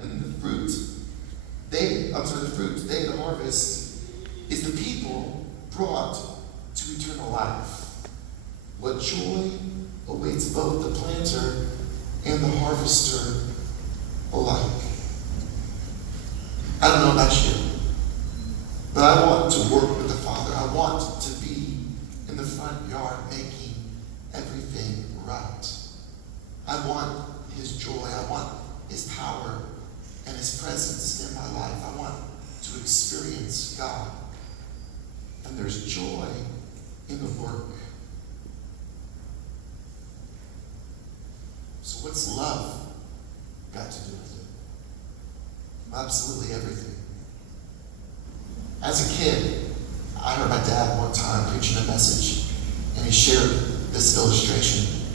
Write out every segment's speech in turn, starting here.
And the fruit, the harvest, is the people brought to eternal life. What joy awaits both the planter and the harvester alike. I don't know about you, but I want to work with the Father. I want to be in the front yard making everything right. I want his joy. I want his power and his presence in my life. I want to experience God. And there's joy in the work. So what's love got to do with it? Absolutely everything. As a kid, I heard my dad one time preaching a message, and he shared this illustration.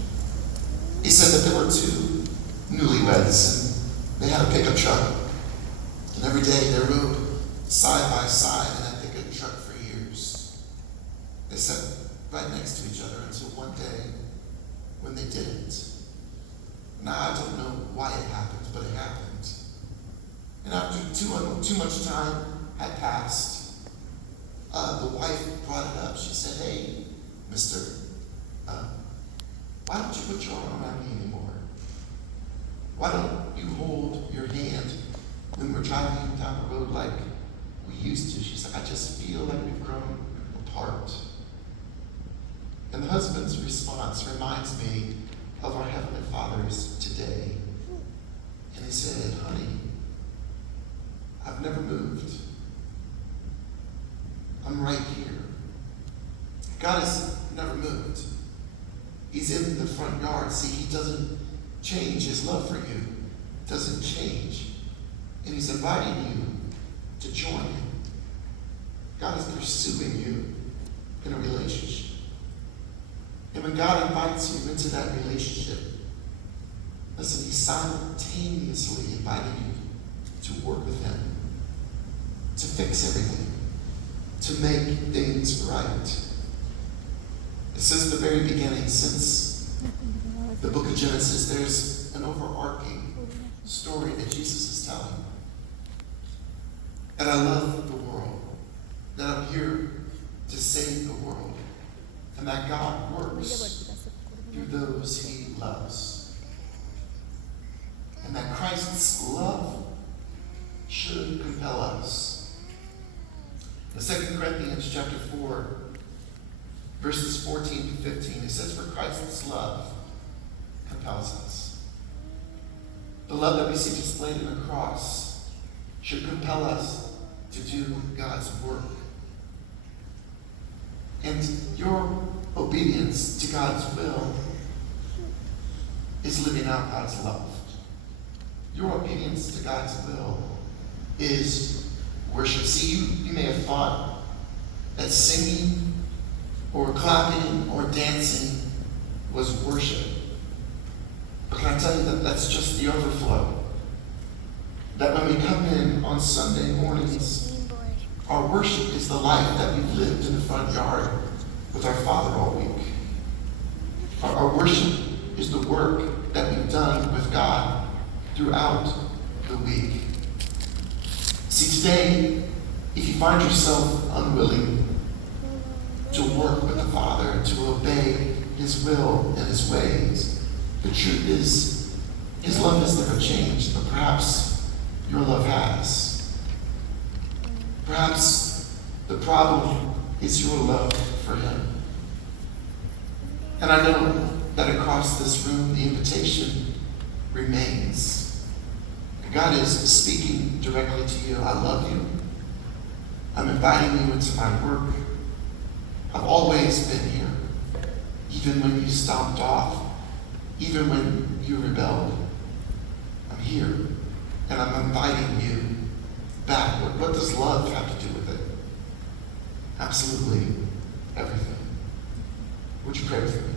He said that there were two newlyweds, and they had a pickup truck. And every day they rode side by side in that pickup truck for years. They sat right next to each other until one day when they didn't. Now, I don't know why it happened, but it happened. And after too much time had passed, the wife brought it up. She said, "Hey, mister, why don't you put your arm around me anymore? Why don't you hold your hand when we're driving down the road like we used to?" She's like, "I just feel like we've grown apart." And the husband's response reminds me of our Heavenly Father's today. And he said, "Honey, I've never moved. I'm right here." God has never moved. He's in the front yard. See, he doesn't change his love for you. It doesn't change. And he's inviting you to join him. God is pursuing you in a relationship. And when God invites you into that relationship, listen, he's simultaneously inviting you to work with him, to fix everything, to make things right. Since the very beginning, since the book of Genesis, there's an overarching story that Jesus is telling. And I love the world, that I'm here to save the world, and that God works through those he loves. And that Christ's love should compel us. In 2 Corinthians chapter 4, verses 14 to 15, it says, "For Christ's love compels us." The love that we see displayed in the cross should compel us to do God's work. And your obedience to God's will is living out God's love. Your obedience to God's will is worship. See, you may have thought that singing or clapping or dancing was worship. But can I tell you that that's just the overflow? That when we come in on Sunday mornings, our worship is the life that we've lived in the front yard with our Father all week. Our worship is the work that we've done with God throughout the week. See, today, if you find yourself unwilling to work with the Father, to obey his will and his ways, the truth is, his love has never changed, but perhaps your love has. Perhaps the problem is your love for him. And I know that across this room, the invitation remains. God is speaking directly to you. I love you. I'm inviting you into my work. I've always been here, even when you stomped off, even when you rebelled. I'm here, and I'm inviting you back. What does love have to do with it? Absolutely everything. Would you pray with me?